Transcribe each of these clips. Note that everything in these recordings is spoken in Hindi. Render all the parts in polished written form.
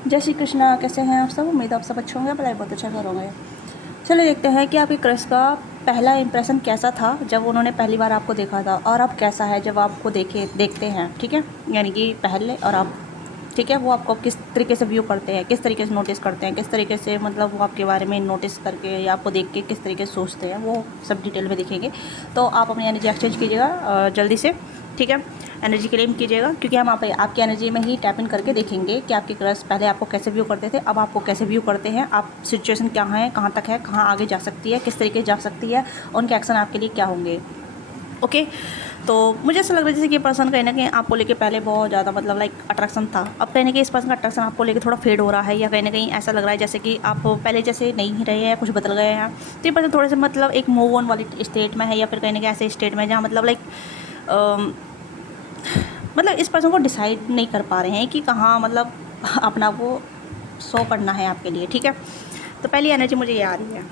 जय श्री कृष्णा। कैसे हैं आप सब? उम्मीद आप सब अच्छे होंगे, भलाई बहुत अच्छा करोगे। चलो देखते हैं कि आपके क्रश का पहला इंप्रेशन कैसा था जब उन्होंने पहली बार आपको देखा था, और अब कैसा है जब आपको देखते हैं। ठीक है, यानी कि पहले और अब। ठीक है, वो आपको किस तरीके से व्यू करते हैं, किस तरीके से नोटिस करते हैं, किस तरीके से मतलब वो आपके बारे में नोटिस करके या आपको देख के किस तरीके से सोचते हैं, वो सब डिटेल में दिखेंगे। तो आप अपनी एनर्जी एक्सचेंज कीजिएगा जल्दी से। ठीक है, एनर्जी क्लेम कीजिएगा, क्योंकि हम आपकी एनर्जी में ही टैप इन करके देखेंगे कि आपके क्रश पहले आपको कैसे व्यू करते थे, अब आपको कैसे व्यू करते हैं, आप सिचुएशन क्या है, कहाँ तक है, कहाँ आगे जा सकती है, किस तरीके से जा सकती है, उनके एक्शन आपके लिए क्या होंगे। ओके, तो मुझे ऐसा लग रहा है जैसे कि पर्सन कहीं ना कहीं आपको लेके पहले बहुत ज़्यादा मतलब लाइक अट्रैक्शन था, अब कहीं ना कहीं इस पर्सन का अट्रैक्शन आपको लेके थोड़ा फेड हो रहा है, या कहीं ना कहीं ऐसा लग रहा है जैसे कि आप पहले जैसे नहीं ही रहे हैं, कुछ बदल गए हैं। तो ये पर्सन थोड़े से मतलब एक मूव ऑन वाली स्टेट में है, या फिर कहीं ना कहीं ऐसे स्टेट में जहाँ मतलब लाइक मतलब इस पर्सन को डिसाइड नहीं कर पा रहे हैं कि कहाँ मतलब अपना वो शो करना है आपके लिए। ठीक है, तो पहली एनर्जी मुझे ये आ रही है,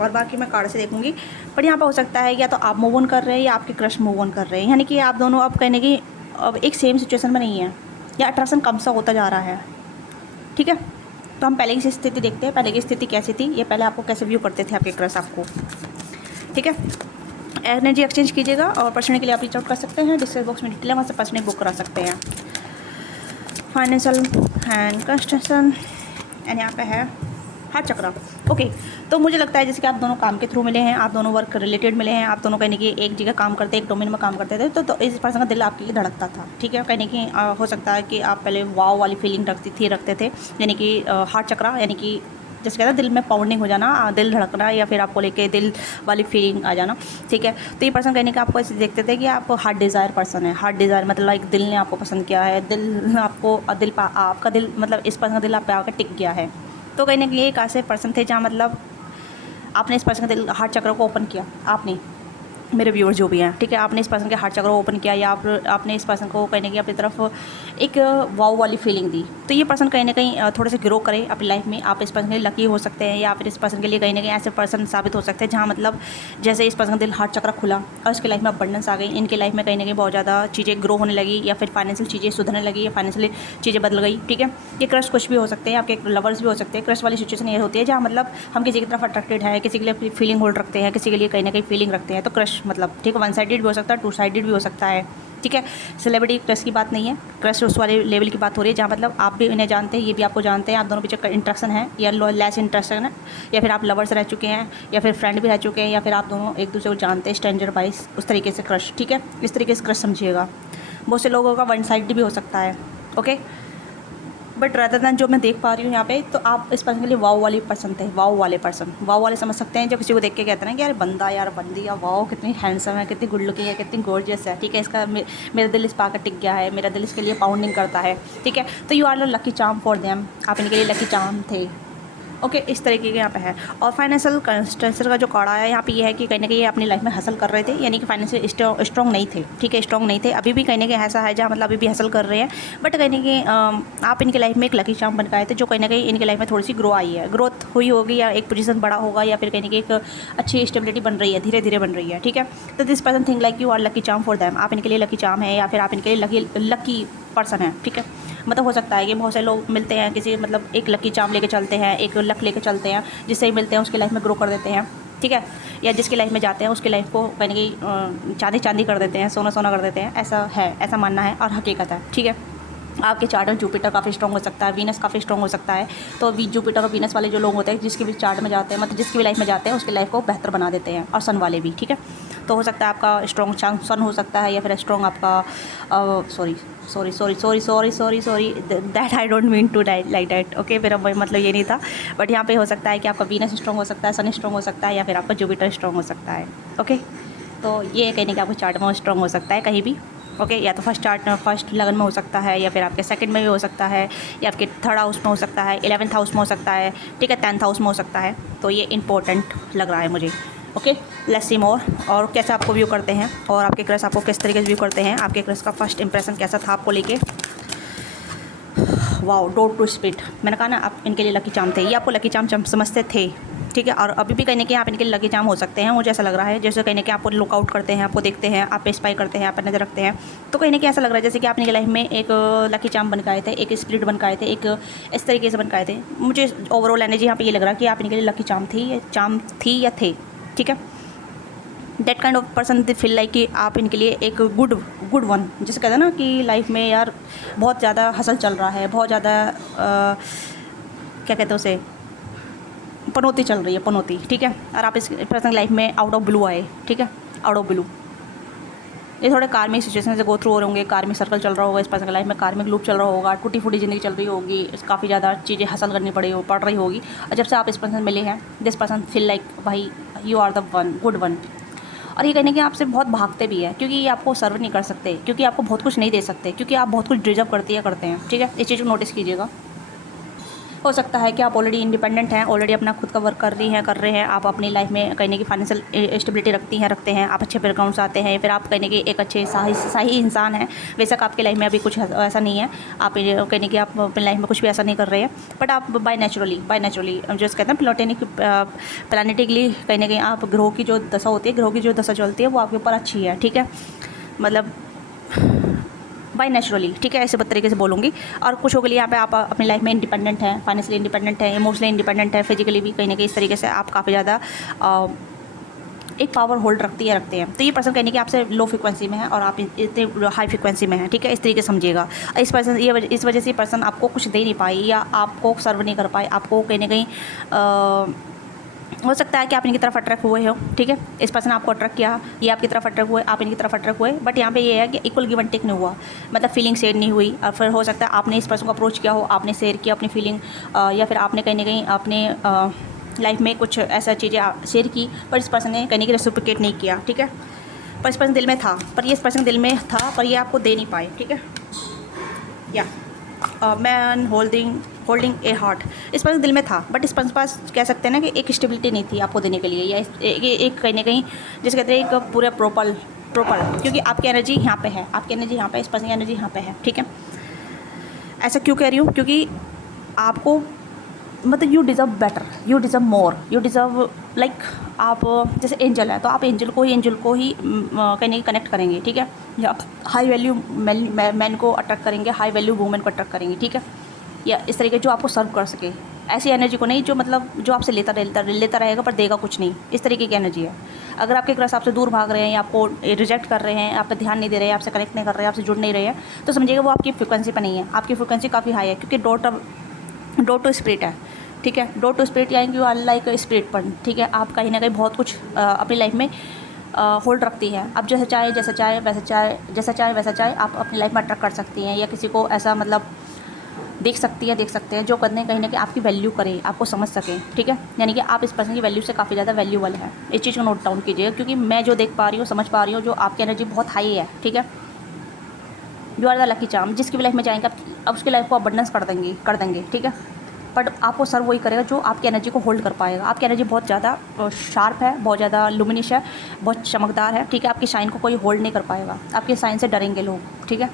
और बाकी मैं कार्ड से देखूंगी। पर यहाँ पर हो सकता है या तो आप मूव ऑन कर रहे हैं या आपके क्रश मूव ऑन कर रहे हैं, यानी कि आप दोनों अब कहने की अब एक सेम सिचुएशन में नहीं है, या अट्रैक्शन कम सा होता जा रहा है। ठीक है, तो हम पहले की स्थिति देखते हैं, पहले की स्थिति कैसी थी, ये पहले आपको कैसे व्यू करते थे आपके क्रश आपको। ठीक है, एनर्जी एक्सचेंज कीजिएगा, और पर्सनल के लिए आप रीच आउट कर सकते हैं, डिस्क्रिप्शन बॉक्स में डिटेल है, वहाँ से पर्सनल बुक करा सकते हैं। फाइनेंशियल एंड कंस्ट्रक्शन, एंड यहाँ पे है हार्ट चक्र। ओके, तो मुझे लगता है जैसे कि आप दोनों काम के थ्रू मिले हैं, आप दोनों वर्क रिलेटेड मिले हैं, आप दोनों कहने की एक जगह काम करते, एक डोमेन में काम करते थे, तो इस पर्सन का दिल आपके लिए धड़कता था। ठीक है, कहने की हो सकता है कि आप पहले वाव वाली फीलिंग रखते थे, यानी कि हार्ट चक्र, यानी कि जैसे कहते हैं दिल में पाउंडिंग हो जाना, दिल धड़कना, या फिर आपको लेके दिल वाली फीलिंग आ जाना। ठीक है, तो ये पर्सन कहने का आपको ऐसे देखते थे कि आप हार्ट डिज़ायर पर्सन है। हार्ट डिज़ायर मतलब लाइक दिल ने आपको पसंद किया है, दिल आपको आपका दिल मतलब इस पर्सन का दिल आप पे आकर टिक गया है। तो कहीं ना कहीं एक ऐसे पर्सन थे जहाँ मतलब आपने इस पर्सन का दिल हार्ट चक्र को ओपन किया, आपने मेरे व्यूअर्स जो भी हैं। ठीक है, आपने इस पर्सन के हार्ट चक्र को ओपन किया, या आपने इस पर्सन को कहीं ना कहीं अपनी तरफ एक वाव वाली फीलिंग दी। तो ये पर्सन कहीं ना कहीं थोड़े से ग्रो करे अपनी लाइफ में। आप इस पर्सन के लिए लकी हो सकते हैं, या फिर इस पर्सन के लिए कहीं ना कहीं ऐसे पर्सन साबित हो सकते हैं जहाँ मतलब जैसे इस पर्सन का दिल हार्ट चक्र खुला और उसकी लाइफ में अबंडेंस आ गई, इनकी लाइफ में कहीं ना कहीं बहुत ज़्यादा चीज़ें ग्रो होने लगी, या फिर फाइनेंशियल चीज़ें सुधरने लगी, या फाइनेंशियल चीज़ें बदल गई। ठीक है, ये क्रश कुछ भी हो सकते हैं, आपके लवर्स भी हो सकते हैं। क्रश वाली सिचुएशन ये होती है जहाँ मतलब हम किसी की तरफ अट्रैक्टेड है, किसी के लिए फीलिंग होल्ड रखते हैं, किसी के लिए कहीं ना कहीं फीलिंग रखते हैं। तो क्रश मतलब ठीक है, वन साइडेड भी हो सकता है, टू साइडेड भी हो सकता है। ठीक है, सेलिब्रिटी क्रश की बात नहीं है, क्रश उस वाले लेवल की बात हो रही है जहाँ मतलब आप भी इन्हें जानते हैं, ये भी आपको जानते हैं, आप दोनों बीच इंट्रैक्शन है या लेस इंट्रैक्शन है, या फिर आप लवर्स रह चुके हैं, या फिर फ्रेंड भी रह चुके हैं, या फिर आप दोनों एक दूसरे को जानते हैं स्ट्रेंजर वाइज, उस तरीके से क्रश। ठीक है, इस तरीके से क्रश समझिएगा। बहुत से लोगों का वन साइड भी हो सकता है। ओके, बट रादर दैन जो मैं देख पा रही हूँ यहाँ पे, तो आप इस पर्सन के लिए वाव वाली पर्सन थे। वाव वाले पर्सन, वाव वाले समझ सकते हैं जो किसी को देख के कहते हैं कि यार बंदा, यार बंदी, या वाव कितनी हैंडसम है, कितनी गुड लुकिंग है, कितनी गॉर्जियस है। ठीक है, इसका मेरा दिल इस पाकर टिक गया है, मेरा दिल इसके लिए पाउंडिंग करता है। ठीक है, तो you are the lucky charm for them, आप इनके लिए लकी चार्म थे। ओके, इस तरीके के यहाँ पे है। और फाइनेंशियल कंस्ट्रेंसर का जो कार्ड आया यहाँ पे ये है कि कहीं ना कहीं ये अपनी लाइफ में हसल कर रहे थे, यानी कि फाइनेंशियल स्ट्रॉन्ग नहीं थे। ठीक है, स्ट्रॉन्ग नहीं थे, अभी भी कहीं ना कहीं ऐसा है जहाँ मतलब अभी भी हसल कर रहे हैं, बट कहीं ना कहीं आप इनकी लाइफ में एक लकी चार्म बन के आए थे, जो कहीं ना कहीं इनकी लाइफ में थोड़ी सी ग्रो आई है, ग्रोथ हुई होगी, या एक पोजीशन बड़ा होगा, या फिर कहीं ना कहीं एक अच्छी स्टेबिलिटी बन रही है, धीरे धीरे बन रही है। ठीक है, तो this person think like you are lucky charm for them, आप इनके लिए लकी चार्म है, या फिर आप इनके लिए लकी पर्सन है। ठीक है, मतलब हो सकता है कि बहुत सारे लोग मिलते हैं किसी मतलब एक लकी चार्म लेके चलते हैं, एक लक लेके चलते हैं, जिससे ही मिलते हैं उसकी लाइफ में ग्रो कर देते हैं। ठीक है, या जिसकी लाइफ में जाते हैं उसकी लाइफ को कहीं ना कहीं चांदी चांदी कर देते हैं, सोना सोना कर देते हैं। ऐसा है, ऐसा मानना है और हकीकत है। ठीक है, आपके चार्ट में जुपिटर काफ़ी स्ट्रॉन्ग हो सकता है, वीनस काफ़ी स्ट्रॉन्ग हो सकता है। तो जुपिटर और वीनस वाले जो लोग होते हैं, जिसके भी चार्ट में जाते हैं, मतलब जिसकी भी लाइफ में जाते हैं, उसकी लाइफ को बेहतर बना देते हैं, और सन वाले भी। ठीक है, तो हो सकता है आपका स्ट्रॉन्ग सन हो सकता है, या फिर स्ट्रॉन्ग आपका sorry that I don't mean to like that. Okay, मेरा मतलब ये नहीं था, बट यहाँ पे हो सकता है कि आपका वीनस स्ट्रॉन्ग हो सकता है, सन स्ट्रॉन्ग हो सकता है, या फिर आपका जुपिटर स्ट्रॉन्ग हो सकता है। ओके, तो ये कहने का आपको चार्ट में स्ट्रॉन्ग हो सकता है कहीं भी। ओके, या तो फर्स्ट लगन में हो सकता है, या फिर आपके सेकंड में भी हो सकता है, या आपके थर्ड हाउस में हो सकता है, 11th हाउस में हो सकता है। ठीक है, 10th हाउस में हो सकता है। तो ये इंपॉर्टेंट लग रहा है मुझे। ओके, लेट्स सी मोर, और कैसे आपको व्यू करते हैं, और आपके क्रश आपको किस तरीके से व्यू करते हैं, आपके क्रश का फर्स्ट इंप्रेशन कैसा था आपको लेके। वाओ, डोर टू स्पिट, मैंने कहा ना आप इनके लिए लकी चार्म थे, ये आपको लकी चार्म समझते थे। ठीक है। और अभी भी कहीं ना कहीं आप इनके लकी चार्म हो सकते हैं, मुझे ऐसा लग रहा है। जैसे कहीं ना कहीं आपको लुकआउट करते हैं, आपको देखते हैं, आप पे स्पाई करते हैं, आप पे नज़र रखते हैं, तो कहीं ना कहीं ऐसा लग रहा है जैसे कि आप इनकी लाइफ में एक लकी चार्म बन के आए थे, एक स्पिरिट बन के आए थे, एक इस तरीके से बन के आए थे। मुझे ओवरऑल एनर्जी यहाँ पे ये लग रहा है कि आप इनके लिए लकी चार्म थी या थे, ठीक है। That kind of person they feel like कि आप इनके लिए एक गुड वन, जिसे कहते हैं ना कि लाइफ में यार बहुत ज़्यादा हसल चल रहा है, बहुत ज़्यादा क्या कहते हैं उसे, पनौती चल रही है, पनौती, ठीक है। और आप इस पर्सनल लाइफ में आउट ऑफ ब्लू आए, ठीक है, आउट ऑफ ब्लू। ये थोड़े कार्मिक सिचुएशन से गो थ्रू हो रहे होंगे, कार्मिक सर्कल चल रहा होगा इस पर्सनल लाइफ में, कार्मिक लूप चल रहा होगा, टूटी फूटी ज़िंदगी चल रही होगी, काफ़ी ज़्यादा चीज़ें हासिल करनी पड़ रही होगी। और जब से आप इस पर्सन मिले हैं, दिस पर्सन फील लाइक भाई you are the one, good one. और ये कहने कि आपसे बहुत भागते भी है, क्योंकि ये आपको सर्व नहीं कर सकते, क्योंकि आपको बहुत कुछ नहीं दे सकते, क्योंकि आप बहुत कुछ डिजर्व करते हैं, ठीक है। इस चीज़ को नोटिस कीजिएगा। हो सकता है कि आप ऑलरेडी इंडिपेंडेंट हैं, ऑलरेडी अपना खुद का वर्क कर रहे हैं, आप अपनी लाइफ में कहीं ना कहीं फाइनेंशियल स्टेबिलिटी रखते हैं, आप अच्छे बैकग्राउंड से आते हैं, फिर आप कहीं ना कहीं एक अच्छे सही इंसान हैं। बेशक आपकी लाइफ में अभी कुछ ऐसा नहीं है, आप कहीं ना कहीं आप अपनी लाइफ में कुछ भी ऐसा नहीं कर रहे हैं, बट आप बाय नेचुरली जो कहते हैं प्लानिटिकली कहीं ना कहीं आप ग्रह की जो दशा होती है, ग्रह की जो दशा चलती है वो आपके ऊपर अच्छी है, ठीक है, मतलब बाय नेचुरली, ठीक है, ऐसे तरीके से बोलूँगी। और कुछ हो के लिए यहाँ पे आप अपनी लाइफ में इंडिपेंडेंट हैं, फाइनेंशियली इंडिपेंडेंट है, इमोशनली इंडिपेंडेंट है, फिजिकली भी कहीं ना कहीं इस तरीके से आप काफ़ी ज़्यादा एक पावर होल्ड रखते हैं। तो ये पर्सन कहने की आपसे लो फ्रिक्वेंसी में है और आप इतने हाई फ्रिक्वेंसी में हैं, ठीक है, इस तरीके से समझिएगा। इस वजह से पर्सन आपको कुछ दे नहीं पाई या आपको सर्व नहीं कर पाए, आपको कहीं ना कहीं हो सकता है कि आप इनकी तरफ अट्रैक्ट हुए हो, ठीक है, इस पर्सन आपको अट्रैक्ट किया, ये आपकी तरफ अट्रैक्ट हुए, आप इनकी तरफ अट्रैक्ट हुए, बट यहाँ पे ये है कि इक्वल गिव एंड टेक नहीं हुआ, मतलब फीलिंग शेयर नहीं हुई। और फिर हो सकता है आपने इस पर्सन को अप्रोच किया हो, आपने शेयर किया अपनी फीलिंग, या फिर आपने कहीं ना कहीं अपने लाइफ में कुछ ऐसा चीज़ें शेयर की, पर इस पर्सन ने कहीं ना कहीं रेसिप्रोकेट नहीं किया, ठीक है। पर इस पर्सन दिल में था, पर ये इस पर्सन दिल में था, पर ये आपको दे नहीं पाए, ठीक है। या मैन होल्डिंग ए हार्ट, इस पर्सन दिल में था, बट इस पर्सन पास कह सकते हैं ना कि एक स्टेबिलिटी नहीं थी आपको देने के लिए, या एक कहीं ना कहीं जिसे कहते हैं एक पूरा प्रोपल, क्योंकि आपकी एनर्जी यहाँ पे है, आपकी एनर्जी यहाँ पे, इस पर्सन की एनर्जी यहाँ पे है, ठीक है। ऐसा क्यों कह रही हूँ, क्योंकि आपको मतलब you deserve better, you deserve more, you deserve like आप जैसे एंजल है तो आप एंजल को ही कहीं कनेक्ट करेंगे, ठीक है, या हाई वैल्यू मैन को अट्रैक्ट करेंगे, हाई वैल्यू वुमेन को अट्रैक्ट करेंगे, ठीक है, या इस तरीके जो आपको सर्व कर सके, ऐसी एनर्जी को नहीं जो मतलब जो आपसे लेता रहेगा पर देगा कुछ नहीं, इस तरीके की एनर्जी है। अगर आपके क्रश आपसे दूर भाग रहे हैं या आपको रिजेक्ट कर रहे हैं, आप पे ध्यान नहीं दे रहे हैं, आपसे कनेक्ट नहीं कर रहे हैं, आपसे जुड़ नहीं रहे हैं, तो समझिएगा वो आपकी फ्रिक्वेंसी पर नहीं है, आपकी फ्रिक्वेंसी काफ़ी हाई है, क्योंकि डोर टू स्पिरिट है, ठीक है। डोर टू स्पिरिट यानी कि यू आर लाइक स्पिरिट पर, ठीक है, आप कहीं ना कहीं बहुत कुछ अपनी लाइफ में होल्ड रखती है। आप जैसा चाहे वैसा चाहे आप अपनी लाइफ में अट्रैक्ट कर सकती हैं, या किसी को ऐसा मतलब देख सकते हैं जो करने कहीं ना कहीं आपकी वैल्यू करे, आपको समझ सके, ठीक है, यानी कि आप इस पर्सन की वैल्यू से काफ़ी ज़्यादा वैल्यूबल है। इस चीज़ को नोट डाउन कीजिएगा, क्योंकि मैं जो देख पा रही हूँ, समझ पा रही हूँ, जो आपकी एनर्जी बहुत हाई है, ठीक है। You are the lucky charm, जिसकी भी लाइफ में जाएंगे आप उसकी लाइफ को अबंडेंस कर देंगे, ठीक है। बट आपको सर्व वही करेगा जो आपकी एनर्जी को होल्ड कर पाएगा। आपकी एनर्जी बहुत ज़्यादा शार्प है, बहुत ज़्यादा लुमिनिश है, बहुत चमकदार है, ठीक है। आपकी शाइन को कोई होल्ड नहीं कर पाएगा, आपके शाइन से डरेंगे लोग, ठीक है।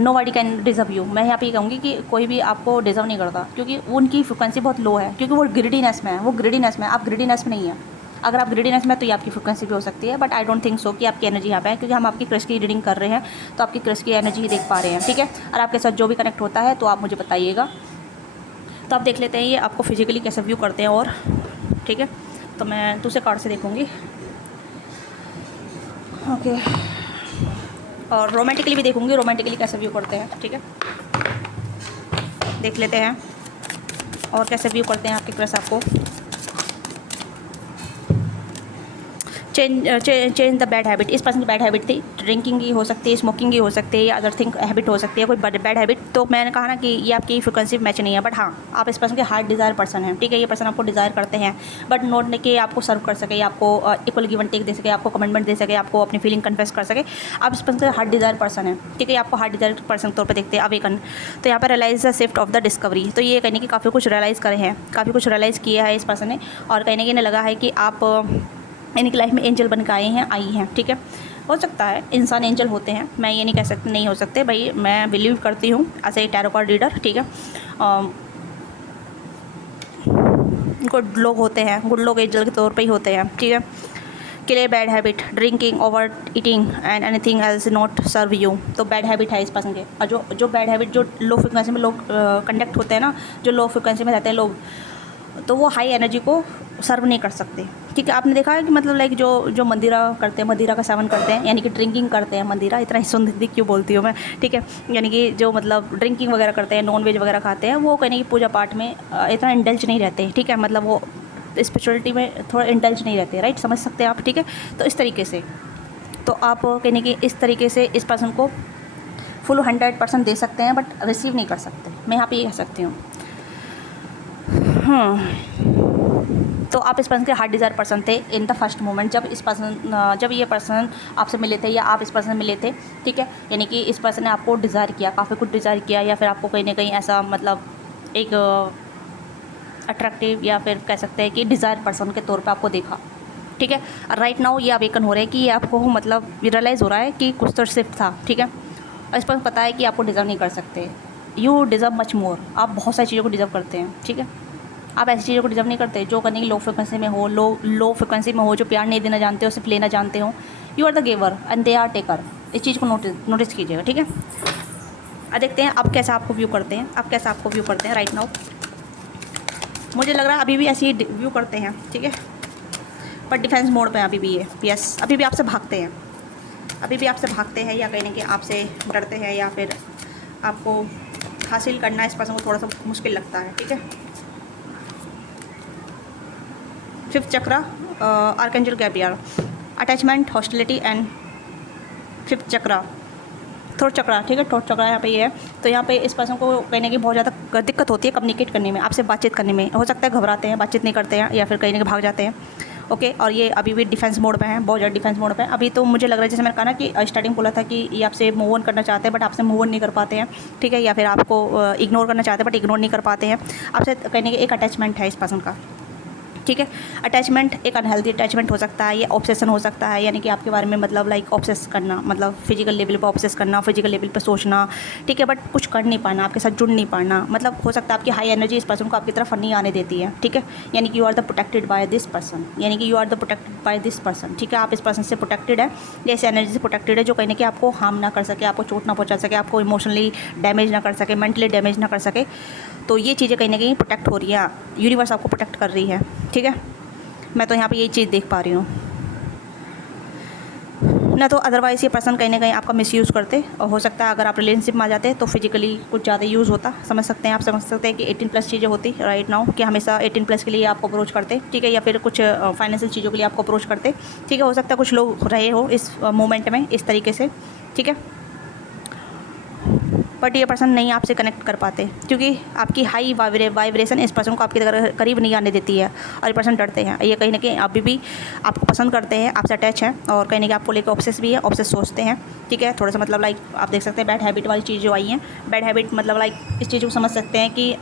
Nobody can deserve you, मैं यहाँ पे कहूँगी कि कोई भी आपको डिजर्व नहीं करता, क्योंकि उनकी फ्रिक्वेंसी बहुत लो है, क्योंकि वो ग्रिडीनेस में है, आप ग्रिडीनेस में नहीं है। अगर आप ग्रिडीनेस में तो ये आपकी फ्रिक्वेंसी भी हो सकती है, but I don't think so कि आपकी एनर्जी यहाँ पे है, क्योंकि हम आपकी क्रश की रीडिंग कर रहे हैं, तो आपकी क्रश की एनर्जी ही देख पा रहे हैं, ठीक है। और आपके साथ जो भी कनेक्ट होता है तो आप मुझे बताइएगा। तो आप देख लेते हैं ये आपको फिजिकली कैसे व्यू करते हैं, और ठीक है, तो मैं दूसरे कार्ड से देखूँगी, ओके, और रोमांटिकली भी देखूँगी, रोमांटिकली कैसे व्यू करते हैं, ठीक है। देख लेते हैं और कैसे व्यू करते हैं आपके क्रश आपको। चेंज द बैड हैबिट, इस पर्सन की बैड हैबिट थी, ड्रिंकिंग की हो सकती है, स्मोकिंग की हो सकती है, या अदर थिंग हैबिट हो सकती है, कोई बैड हैबिट। तो मैंने कहा ना कि ये आपकी फ्रिक्वेंसी मैच नहीं है, बट हाँ आप इस पर्सन के हार्ट डिज़ायर पर्सन हैं, ठीक है। ये पर्सन आपको डिज़ायर करते हैं, बट नोट कि आपको सर्व कर सके, आपको इक्वल गिव एंड टेक दे सके, आपको कमिटमेंट दे सके, आपको अपनी फीलिंग कन्फेस कर सके। आप इस पर्सन के हार्ट डिज़ायर पर्सन है, ठीक है, आपको हार्ट डिज़ायर पर्सन के तौर पर देखते हैं। अवेकन, तो यहाँ पर realise the shift of the discovery, तो ये कहने की काफ़ी कुछ रियलाइज़ करे हैं, काफ़ी कुछ रियलाइज़ किया है इस पर्सन ने, और कहीं ना कहीं लगा है कि आप इनकी लाइफ में एंजल बन के आई हैं, ठीक है। हो सकता है इंसान एंजल होते हैं, मैं ये नहीं कह सकती नहीं हो सकते भाई, मैं बिलीव करती हूँ as a tarot card reader, ठीक है। गुड लोग होते हैं, गुड लोग एंजल के तौर पे ही होते हैं, ठीक है। Clear bad habit, drinking, over eating and anything else not serve you. तो बैड हैबिट है इस पर्सन के। और जो बैड हैबिट, जो लो फ्रिक्वेंसी में लोग कंडक्ट होते हैं ना, जो लो फ्रिक्वेंसी में रहते हैं लोग, तो वो हाई एनर्जी को सर्व नहीं कर सकते, ठीक है। आपने देखा है कि मतलब लाइक जो मंदिरा करते हैं, मदिरा का सेवन करते हैं, यानी कि ड्रिंकिंग करते हैं, मंदिरा इतना हिंदी क्यों बोलती हूँ मैं, ठीक है। यानी कि जो मतलब ड्रिंकिंग वगैरह करते हैं, नॉन वेज वगैरह खाते हैं, वो कहने की पूजा पाठ में इतना इंडल्ज नहीं रहते, ठीक है। मतलब वो स्पिरिचुअलिटी में थोड़ा इंडल्ज नहीं रहते, राइट, समझ सकते हैं आप, ठीक है। तो इस तरीके से, तो आप कहने की इस तरीके से इस पर्सन को फुल 100% दे सकते हैं, बट रिसीव नहीं कर सकते। मैं यहाँ पे ये कह सकती हूँ। तो आप इस पर्सन के हार्ट डिज़ायर पर्सन थे इन द फर्स्ट मोमेंट, जब ये पर्सन आपसे मिले थे या आप इस पर्सन से मिले थे, ठीक है। यानी कि इस पर्सन ने आपको डिज़ायर किया, काफ़ी कुछ डिज़ायर किया, या फिर आपको कहीं ना कहीं ऐसा मतलब एक अट्रैक्टिव या फिर कह सकते हैं कि डिज़ायर पर्सन के तौर पे आपको देखा, ठीक है। राइट नाउ ये अवेकन हो रहे हैं कि ये आपको मतलब रियलाइज़ हो रहा है कि कुछ तो शिफ्ट था, ठीक है। और इस पर पता है कि आपको डिज़र्व नहीं कर सकते, यू डिज़र्व मच मोर। आप बहुत सारी चीज़ों को डिज़र्व करते हैं, ठीक है। आप ऐसी चीज़ों को डिज़र्व नहीं करते जो करने की लो फ्रिक्वेंसी में हो, लो फ्रिक्वेंसी में हो, जो प्यार नहीं देना जानते हो, सिर्फ लेना जानते हो। You are the giver and they are taker. इस चीज़ को नोटिस कीजिएगा, ठीक है। अब देखते हैं अब कैसा आपको व्यू करते हैं, अब कैसा आपको व्यू करते हैं राइट नाउ। मुझे लग रहा है अभी भी ऐसे ही व्यू करते हैं, ठीक है, पर डिफेंस मोड पे अभी भी है। यस, अभी भी आपसे भागते हैं, अभी भी आपसे भागते हैं, या कहने के आपसे डरते हैं, या फिर आपको हासिल करना इस पर्सन को थोड़ा सा मुश्किल लगता है, ठीक है। 5th chakra, archangel Gabriel, attachment, hostility and 5th chakra, throat chakra, ठीक है। थ्रोट चक्रा यहाँ पे ये है। तो यहाँ पे इस पर्सन को कहने की बहुत ज़्यादा दिक्कत होती है कम्युनिकेट करने में, आपसे बातचीत करने में। हो सकता है घबराते हैं, बातचीत नहीं करते हैं, या फिर कहीं ना कहीं भाग जाते हैं, ओके। और ये अभी भी डिफेंस मोड पे हैं, बहुत ज़्यादा डिफेंस मोड पे हैं अभी। तो मुझे लग रहा है, जैसे मैंने कहा ना कि स्टार्टिंग बोला था कि ये आपसे मूव ऑन करना चाहते हैं, बट आपसे मूव ऑन नहीं कर पाते हैं, ठीक है। या फिर आपको इग्नोर करना चाहते हैं, बट इग्नोर नहीं कर पाते हैं आपसे। कहने के एक अटैचमेंट है इस पर्सन का, ठीक है। अटैचमेंट एक अनहेल्दी अटैचमेंट हो सकता है, ये ऑब्सेशन हो सकता है, यानी कि आपके बारे में मतलब लाइक ऑब्सेस करना, मतलब फिजिकल लेवल पर ऑब्सेस करना, फिजिकल लेवल पर सोचना, ठीक है। बट कुछ कर नहीं पाना, आपके साथ जुड़ नहीं पाना, मतलब हो सकता है आपकी हाई एनर्जी इस पर्सन को आपकी तरफ नहीं आने देती है, ठीक है। यानी कि you are the protected by this person, यानी कि you are the protected by this person, ठीक है। आप इस पर्सन से प्रोटेक्टेड है, या इस एनर्जी से प्रोटेक्टेड है, जो कहीं ना कहीं आपको हार्म ना कर सके, आपको चोट ना पहुँचा सके, आपको इमोशनली डैमेज ना कर सके, मेंटली डैमेज ना कर सके। तो ये चीज़ें कहीं ना कहीं प्रोटेक्ट हो रही है, यूनिवर्स आपको प्रोटेक्ट कर रही है, ठीक है। मैं तो यहाँ पे ये चीज़ देख पा रही हूँ ना। तो अदरवाइज़ ये पर्सन कहीं ना कहीं आपका मिसयूज़ करते, और हो सकता है अगर आप रिलेशनशिप में आ जाते तो फिजिकली कुछ ज़्यादा यूज़ होता। समझ सकते हैं, आप समझ सकते हैं कि 18+ चीज़ें होती राइट नाउ, कि हमेशा 18+ के लिए आपको अप्रोच करते, ठीक है। या फिर कुछ फाइनेंशियल चीज़ों के लिए आपको अप्रोच करते, ठीक है। हो सकता है कुछ लोग रहे हो इस मोमेंट में इस तरीके से, ठीक है। बट ये पर्सन नहीं आपसे कनेक्ट कर पाते, क्योंकि आपकी हाई वाइब्रेशन इस पर्सन को आपके करीब नहीं आने देती है, और ये पर्सन डरते हैं। ये कहीं ना कहीं अभी भी आपको पसंद करते हैं, आपसे अटैच हैं, और कहीं ना कहीं आपको लेकर ऑब्सेस भी है, ऑब्सेस सोचते हैं, ठीक है। थोड़ा सा मतलब लाइक आप देख सकते हैं बैड हैबिट वाली चीज़ जो आई हैं, बैड हैबिट मतलब लाइक इस चीज़ को समझ सकते हैं कि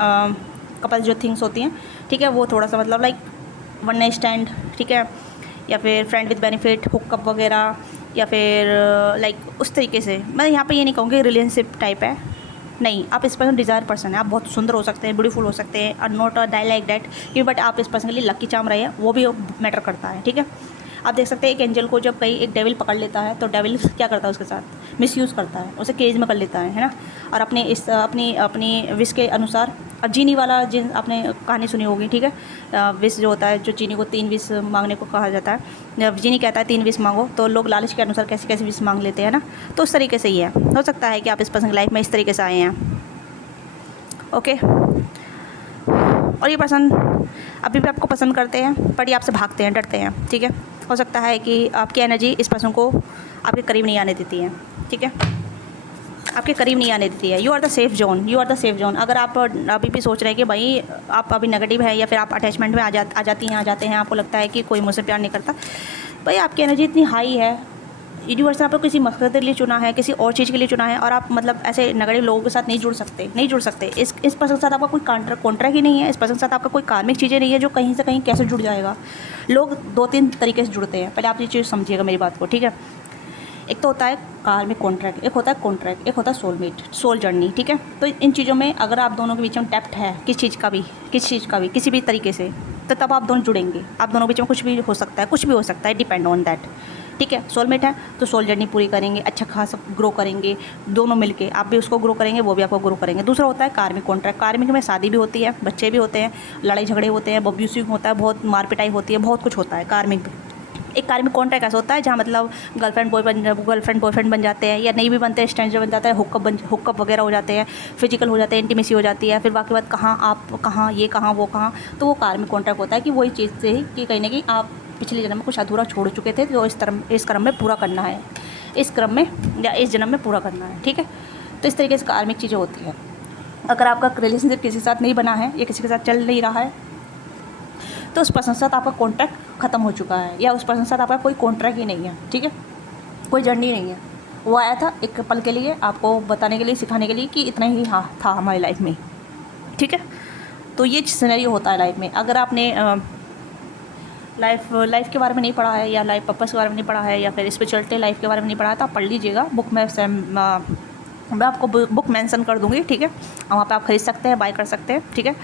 कपल जो थिंग्स होती हैं, ठीक है, वो थोड़ा सा मतलब लाइक वन नाइट स्टैंड, ठीक है, या फिर फ्रेंड विद बेनिफिट, हुकअप वगैरह, या फिर लाइक उस तरीके से। मैं यहाँ पे ये नहीं कहूँगी रिलेशनशिप टाइप है, नहीं। आप इस पर्सन डिज़ायर पर्सन है, आप बहुत सुंदर हो सकते हैं, ब्यूटीफुल हो सकते हैं, और नॉट डाई लाइक डैट कि, बट आप इस पर्सन के लिए लकी चार्म रहे हैं, वो भी मैटर करता है, ठीक है। आप देख सकते हैं एक एंजल को जब कहीं एक डेविल पकड़ लेता है, तो डेविल क्या करता है उसके साथ, मिसयूज़ करता है, उसे केज में कर लेता है ना। और अपनी विश के अनुसार, और जीनी वाला जिन आपने कहानी सुनी होगी, ठीक है। विश जो होता है, जो जीनी को 3 विश मांगने को कहा जाता है, जब जीनी कहता है 3 विश मांगो, तो लोग लालच के अनुसार कैसे कैसे विश मांग लेते हैं ना। तो उस तरीके से ही है, हो सकता है कि आप इस पर्सन की लाइफ में इस तरीके से आए हैं, ओके। और ये पर्सन अभी भी आपको पसंद करते हैं, पर ये आपसे भागते हैं, डरते हैं, ठीक है। हो सकता है कि आपकी एनर्जी इस पर्सन को आपके करीब नहीं आने देती है, ठीक है, आपके करीब नहीं आने देती है। You are the safe zone, you are the safe zone. अगर आप अभी भी सोच रहे हैं कि भाई आप अभी नेगेटिव है, या फिर आप अटैचमेंट में आ जाते हैं, आपको लगता है कि कोई मुझसे प्यार नहीं करता, भाई आपकी एनर्जी इतनी हाई है, यूनिवर्स ने आपको किसी मकसद के लिए चुना है, किसी और चीज़ के लिए चुना है, और आप मतलब ऐसे नेगेटिव लोगों के साथ नहीं जुड़ सकते। इस पर्सन के साथ आपका कोई कॉन्ट्रैक्ट ही नहीं है, इस पर्सन के साथ आपका कोई कार्मिक चीज़ें नहीं है, जो कहीं से कहीं कैसे जुड़ जाएगा। लोग 2-3 तरीके से जुड़ते हैं, पहले आप ये चीज़ समझिएगा मेरी बात को, ठीक है। एक तो होता है कार्मिक कॉन्ट्रैक्ट, एक होता है सोलमेट, सोल जर्नी, ठीक है। तो इन चीज़ों में अगर आप दोनों के बीच में डेप्थ है किसी चीज़ का भी किसी भी तरीके से, तो तब आप दोनों जुड़ेंगे, आप दोनों के बीच में कुछ भी हो सकता है, कुछ भी हो सकता है, डिपेंड ऑन दैट। ठीक है, सोलमेट है तो सोल जर्नी पूरी करेंगे, अच्छा खासा ग्रो करेंगे दोनों मिलके, आप भी उसको ग्रो करेंगे, वो भी आपको ग्रो करेंगे। दूसरा होता है कार्मिक कॉन्ट्रैक्ट। कार्मिक में शादी भी होती है, बच्चे भी होते हैं, लड़ाई झगड़े होते हैं, अब्यूसिव होता है, बहुत मार पिटाई होती है, बहुत कुछ होता है कार्मिक में। एक कार्मिक कॉन्ट्रैक्ट ऐसा होता है जहाँ मतलब गर्लफ्रेंड बॉयफ्रेंड बन जाते हैं, या नहीं भी बनते हैं, स्ट्रेंजर बन जाता है, हुकअप वगैरह हो जाते हैं, फिजिकल हो जाते हैं, इंटीमेसी हो जाती है, फिर बाकी बात कहाँ आप कहाँ ये कहाँ वो कहाँ, तो वो कार्मिक कॉन्ट्रैक्ट होता है कि वही चीज़ से ही कि कहीं ना कहीं आप पिछले जन्म में कुछ अधूरा छोड़ चुके थे, तो इस क्रम में पूरा करना है, इस क्रम में या इस जन्म में पूरा करना है। ठीक है, तो इस तरीके से कार्मिक चीज़ें होती हैं। अगर आपका रिलेशनशिप किसी के साथ नहीं बना है या किसी के साथ चल नहीं रहा है, तो उस पर्सन के साथ आपका कॉन्ट्रैक्ट ख़त्म हो चुका है, या उस पर्सन के साथ आपका कोई कॉन्ट्रैक्ट ही नहीं है। ठीक है, कोई जर्नी नहीं है, वो आया था एक पल के लिए, आपको बताने के लिए, सिखाने के लिए कि इतना ही हाँ था हमारी लाइफ में। ठीक है, तो ये सिनेरियो होता है लाइफ में। अगर आपने लाइफ के बारे में नहीं पढ़ा है, या लाइफ पर्पस के बारे में नहीं पढ़ा है, या फिर स्पिरिचुअलिटी लाइफ के बारे में नहीं पढ़ा है, तो आप पढ़ लीजिएगा बुक में से। मैं आपको बुक मेंशन कर दूँगी। ठीक है, वहाँ पे आप खरीद सकते हैं, बाय कर सकते हैं। ठीक है,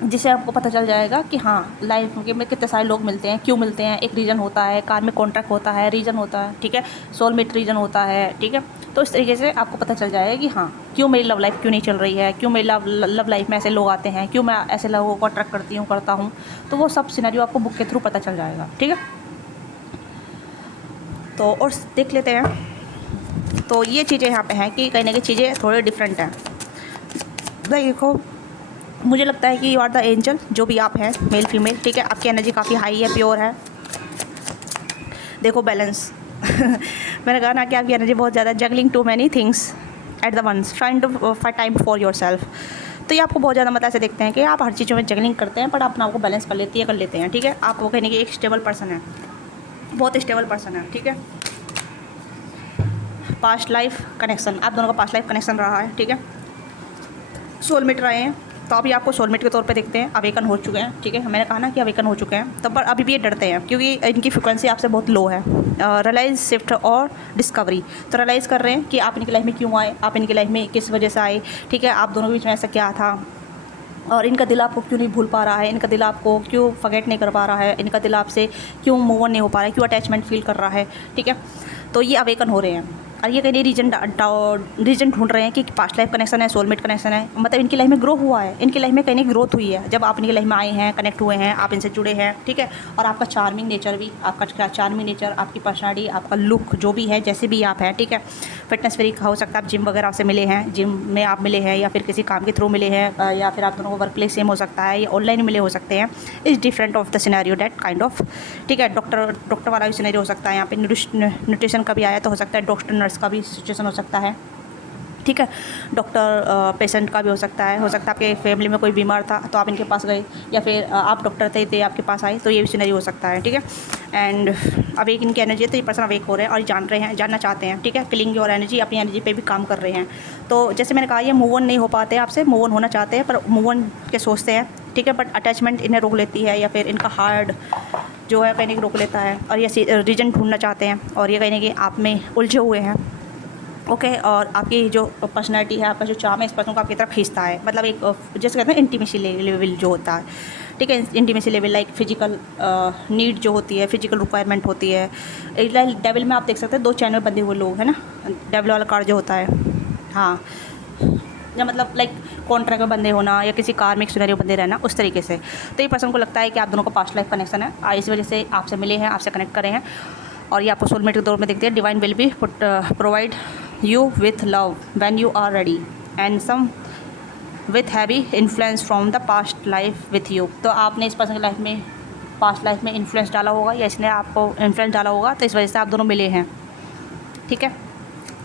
जिससे आपको पता चल जाएगा कि हाँ लाइफ में कितने सारे लोग मिलते हैं, क्यों मिलते हैं, एक रीज़न होता है, कार्मिक कॉन्ट्रैक्ट होता है, रीज़न होता है। ठीक है, सोलमेट रीज़न होता है। ठीक है, तो इस तरीके से आपको पता चल जाएगा कि हाँ क्यों मेरी लव लाइफ क्यों नहीं चल रही है, क्यों मेरी लव लाइफ में ऐसे लोग आते हैं, क्यों मैं ऐसे लोगों को अट्रैक्ट करता हूँ। तो वो सब सिनेरियो आपको बुक के थ्रू पता चल जाएगा। ठीक है, तो और देख लेते हैं। तो ये चीज़ें यहाँ पे हैं कि कहीं ना कहीं चीज़ें थोड़ी डिफरेंट हैं। देखो, मुझे लगता है कि यू आर द एंजल, जो भी आप हैं, मेल फीमेल। ठीक है, आपकी एनर्जी काफ़ी हाई है, प्योर है। देखो बैलेंस मैंने कहा ना कि आपकी एनर्जी बहुत ज़्यादा, juggling too many things at the once, trying to find time for yourself. तो ये आपको बहुत ज़्यादा मतलब ऐसे देखते हैं कि आप हर चीज़ों में जगलिंग करते हैं, पर अपना आपको बैलेंस कर लेते हैं। ठीक है, आप वो कहने की एक स्टेबल पर्सन है, बहुत स्टेबल पर्सन है। ठीक है, पास्ट लाइफ कनेक्शन, आप दोनों का पास्ट लाइफ कनेक्शन रहा है। ठीक है, सोलमेट रहे हैं, तो अभी आपको सोलमेट के तौर पे देखते हैं, अवेकन हो चुके हैं। ठीक है, मैंने कहा ना कि अवेकन हो चुके हैं, तो पर अभी भी ये डरते हैं क्योंकि इनकी फ्रिक्वेंसी आपसे बहुत लो है। रियलाइज, शिफ्ट और डिस्कवरी, तो रियलाइज़ कर रहे हैं कि आप इनकी लाइफ में क्यों आए, आप इनकी लाइफ में किस वजह से आए। ठीक है, आप दोनों के बीच में ऐसा क्या था, और इनका दिल आपको क्यों नहीं भूल पा रहा है, इनका दिल आपको क्यों फॉरगेट नहीं कर पा रहा है, इनका दिल आपसे क्यों मूव ऑन नहीं हो पा रहा है, क्यों अटैचमेंट फील कर रहा है। ठीक है, तो ये अवेकन हो रहे हैं, और ये कहीं रीजन ढूंढ रहे हैं कि पास्ट लाइफ कनेक्शन है, सोलमेट कनेक्शन है, मतलब इनकी लाइफ में ग्रो हुआ है, इनकी लाइफ में कहीं ग्रोथ हुई है जब आप इनकी लाइफ में आए हैं, कनेक्ट हुए हैं, आप इनसे जुड़े हैं। ठीक है, और आपका चार्मिंग नेचर भी, आपका चार्मिंग नेचर, आपकी पर्सनालिटी, आपका लुक जो भी है, जैसे भी आप हैं। ठीक है, फिटनेस फ्रीक हो सकता है, आप जिम वगैरह से मिले हैं, जिम में आप मिले हैं, या फिर किसी काम के थ्रू मिले हैं, या फिर आप दोनों को वर्क प्लेस सेम हो सकता है, या ऑनलाइन मिले हो सकते हैं। Is different of the scenario that kind of. ठीक है, डॉक्टर वाला भी सिनेरियो हो सकता है, यहाँ पे न्यूट्रिशन का भी आया तो हो सकता है, डॉक्टर नर्स का भी सिचुएशन हो सकता है। ठीक है, डॉक्टर पेशेंट का भी हो सकता है आपके फैमिली में कोई बीमार था तो आप इनके पास गए, या फिर आप डॉक्टर थे आपके पास आए, तो ये भी सिनेरियो हो सकता है। ठीक है, एंड अवेक इनकी एनर्जी है, तो ये पर्सन अवेक हो रहे हैं और जानना चाहते हैं। ठीक है, किलिंग योर एनर्जी, अपनी एनर्जी पे भी काम कर रहे हैं। तो जैसे मैंने कहा, ये मूव ऑन नहीं हो पाते आपसे, मूव ऑन होना चाहते हैं पर मूव ऑन के सोचते हैं। ठीक है, बट अटैचमेंट इन्हें रोक लेती है, या फिर इनका हार्ड जो है कहीं रोक लेता है, और ये रीजन ढूंढना चाहते हैं, और ये कहीं कि आप में उलझे हुए हैं। ओके, और आपकी जो पर्सनैलिटी है, आपका जो चार्म है, इस पर्सन को आपकी तरफ खींचता है, मतलब एक जैसे कहते हैं इंटीमेसी लेवल जो होता है। ठीक है, intimacy level like physical need जो होती है, फिजिकल रिक्वायरमेंट होती है। डेविल में आप देख सकते हैं 2 चैन में बंधे हुए लोग हैं ना, डेविल वाला कार्ड जो होता है, हाँ, या मतलब लाइक कॉन्ट्रैक्ट में बंधे होना, या किसी कार्मिक सिनेरियो बंधे रहना, उस तरीके से। तो ये पर्सन को लगता है कि आप दोनों का पास्ट लाइफ कनेक्शन है, इस वजह से आपसे मिले हैं, आपसे कनेक्ट करे हैं, और ये आपको सोलमेट के तौर में देखते हैं। Divine will be provide you with love when you are ready and some with heavy influence from the past life with you। तो आपने इस पर्सन की लाइफ में पास्ट लाइफ में इन्फ्लुएंस डाला होगा, या इसने आपको इन्फ्लुएंस डाला होगा, तो इस वजह से आप दोनों मिले हैं। ठीक है,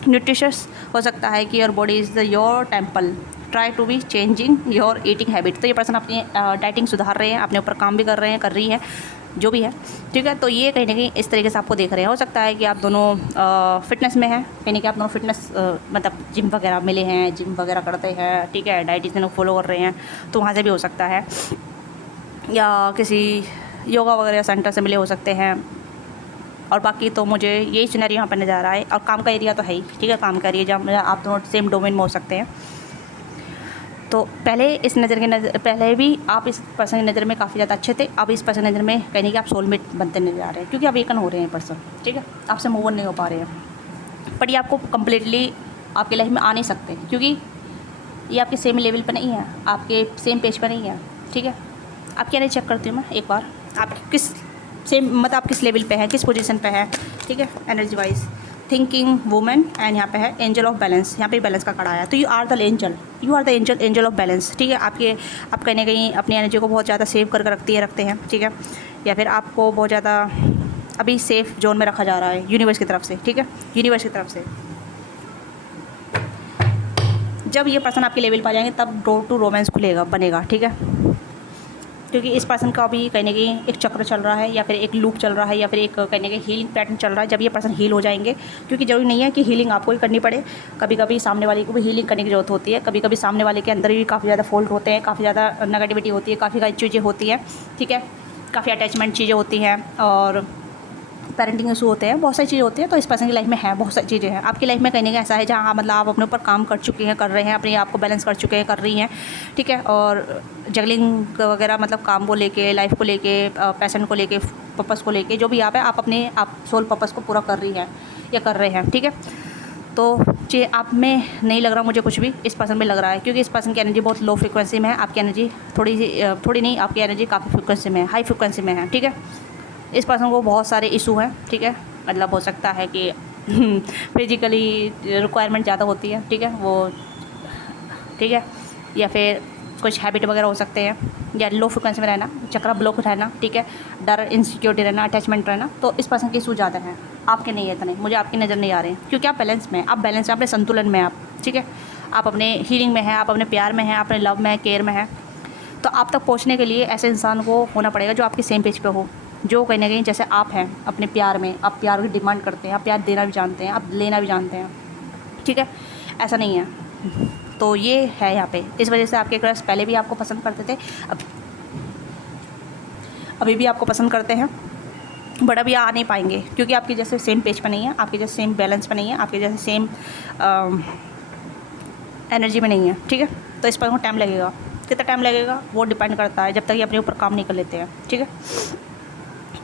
न्यूट्रिशियस हो सकता है कि your body is your temple, try to be changing your eating habit. तो ये पर्सन अपनी डाइटिंग सुधार रहे हैं, अपने ऊपर काम भी कर रही हैं, जो भी है। ठीक है, तो ये कहीं ना कहीं इस तरीके से आपको देख रहे हैं। हो सकता है कि आप दोनों फिटनेस में हैं, कहीं कि आप दोनों फिटनेस मतलब जिम वगैरह मिले हैं, जिम वगैरह करते हैं। ठीक है, डाइटिशियन फॉलो कर रहे हैं, तो वहाँ से भी हो सकता है, या किसी योगा वगैरह सेंटर से मिले हो सकते हैं। और बाकी तो मुझे यही सिनेरियो यहाँ पर नज़र आ रहा है, और काम का एरिया तो है ही। ठीक है, काम का एरिया जहाँ आप दोनों सेम डोमेन में हो सकते हैं। तो पहले भी आप इस पर्सन की नज़र में काफ़ी ज़्यादा अच्छे थे, अब इस पर्सन की नज़र में कहने कि आप सोलमेट बनते नजर आ रहे हैं, क्योंकि आप वेकन हो रहे हैं पर्सन, ठीक है, आपसे मूव ऑन नहीं हो पा रहे हैं। बट ये आपको कम्प्लीटली आपकी लाइफ में आ नहीं सकते, क्योंकि ये आपके सेम लेवल पर नहीं है, आपके सेम पेज पर नहीं है, ठीक है। आपकी एनर्जी चेक करती हूँ मैं एक बार, आप किस सेम मतलब आप किस लेवल पे है, किस पोजीशन पे है, ठीक है, energy wise. Thinking women and यहाँ पे है एंजल ऑफ बैलेंस, यहाँ पे बैलेंस का कार्ड आया। तो you are the angel of balance, ठीक है। आप कहीं ना कहीं अपनी एनर्जी को बहुत ज़्यादा सेव कर रखते हैं, ठीक है, या फिर आपको बहुत ज़्यादा अभी सेफ जोन में रखा जा रहा है यूनिवर्स की तरफ से, ठीक है, यूनिवर्स की तरफ से। जब ये पर्सन आपके लेवल पर आ जाएंगे तब डोर टू रोमांस बनेगा, ठीक है, क्योंकि इस पर्सन का अभी कहीं ना कहीं एक चक्र चल रहा है, या फिर एक लूप चल रहा है, या फिर एक कहीं ना कहीं हीलिंग पैटर्न चल रहा है। जब ये पर्सन हील हो जाएंगे, क्योंकि ज़रूरी नहीं है कि हीलिंग आपको ही करनी पड़े, कभी कभी सामने वाले को भी हीलिंग करने की ज़रूरत होती है, कभी कभी सामने वाले के अंदर भी काफ़ी ज़्यादा फॉल्ट होते हैं, काफ़ी ज़्यादा नेगेटिविटी होती है, काफ़ी सारी चीज़ें होती हैं, ठीक है, काफ़ी अटैचमेंट चीज़ें होती हैं और पेरेंटिंग इशू होते हैं, बहुत सारी चीज़ें होती हैं। तो इस पर्सन की लाइफ में है, बहुत सारी चीज़ें हैं। आपकी लाइफ में कहीं ना कहीं ऐसा है जहाँ मतलब आप अपने ऊपर काम कर चुके हैं, कर रहे हैं, अपने आप को बैलेंस कर चुके हैं, कर रही हैं, ठीक है, और जगलिंग वगैरह मतलब काम को लेके, लाइफ को लेके, पैशन को लेके, पर्पज़ को लेके, जो भी आप अपने सोल पर्पज़ को पूरा कर रही हैं या कर रहे हैं, ठीक है। तो ये आप में नहीं लग रहा मुझे कुछ भी, इस पर्सन में लग रहा है, क्योंकि इस पर्सन की एनर्जी बहुत लो फ्रिक्वेंसी में है, आपकी एनर्जी थोड़ी नहीं, आपकी एनर्जी काफ़ी फ्रिक्वेंसी में है, हाई फ्रिक्वेंसी में है, ठीक है। इस पर्सन को बहुत सारे इशू हैं, ठीक है, मतलब हो सकता है कि फिजिकली रिक्वायरमेंट ज़्यादा होती है, ठीक है, वो, ठीक है, या फिर कुछ हैबिट वगैरह हो सकते हैं, या लो फ्रिक्वेंसी में रहना, चक्रा ब्लॉक रहना, ठीक है, डर, इनसिक्योरिटी रहना, अटैचमेंट रहना। तो इस पर्सन के इशू ज़्यादा हैं, आपके नहीं है इतने, मुझे आपकी नज़र नहीं आ रहे हैं, क्योंकि आप बैलेंस में, आप बैलेंस में, अपने संतुलन में आप, ठीक है, आप अपने हीलिंग में हैं, आप अपने प्यार में हैं, अपने लव में, केयर में हैं। तो आप तक पहुँचने के लिए ऐसे इंसान को होना पड़ेगा जो आपके सेम पेज पे हो, जो कहीं ना कहीं जैसे आप हैं अपने प्यार में, आप प्यार की डिमांड करते हैं, आप प्यार देना भी जानते हैं, आप लेना भी जानते हैं, ठीक है, ऐसा नहीं है। तो ये है यहाँ पे, इस वजह से आपके क्रश पहले भी आपको पसंद करते थे, अभी भी आपको पसंद करते हैं, बट अभी आ नहीं पाएंगे, क्योंकि आपके जैसे सेम पेज पर नहीं है, आपके जैसे सेम बैलेंस पर नहीं है, आपके जैसे सेम एनर्जी में नहीं है, ठीक है। तो इस पर को टाइम लगेगा, कितना टाइम लगेगा वो डिपेंड करता है, जब तक ये अपने ऊपर काम नहीं कर लेते हैं, ठीक है।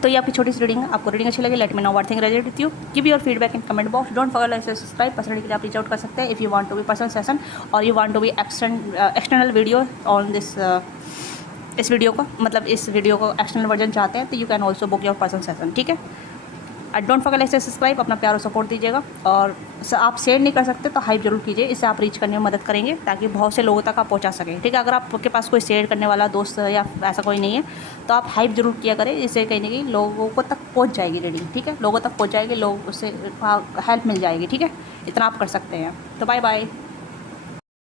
तो ये आपकी छोटी सी रीडिंग है, आपको रीडिंग अच्छी लगी, let me know what think related with you, give your feedback in comment box, don't forget like subscribe. Personally के लिए आप रीच आउट कर सकते हैं if you want to be personal session or you want to be external video on this, इस वीडियो को मतलब इस वीडियो को एक्सटर्नल वर्जन चाहते हैं तो you can also book your personal session, ठीक है। डोंट फॉरगेट लाइक सब्सक्राइब, अपना प्यार और सपोर्ट दीजिएगा, और आप शेयर नहीं कर सकते तो हाइप जरूर कीजिए, इससे आप रीच करने में मदद करेंगे, ताकि बहुत से लोगों तक आप पहुंचा सकें, ठीक है। अगर आपके पास कोई शेयर करने वाला दोस्त या ऐसा कोई नहीं है तो आप हाइप जरूर किया करें, इससे कहीं ना कहीं लोगों को तक पहुँच जाएगी रीडिंग, ठीक है, लोगों तक पहुँच जाएगी, लोग उससे हेल्प मिल जाएगी, ठीक है, इतना आप कर सकते हैं। तो बाय बाय।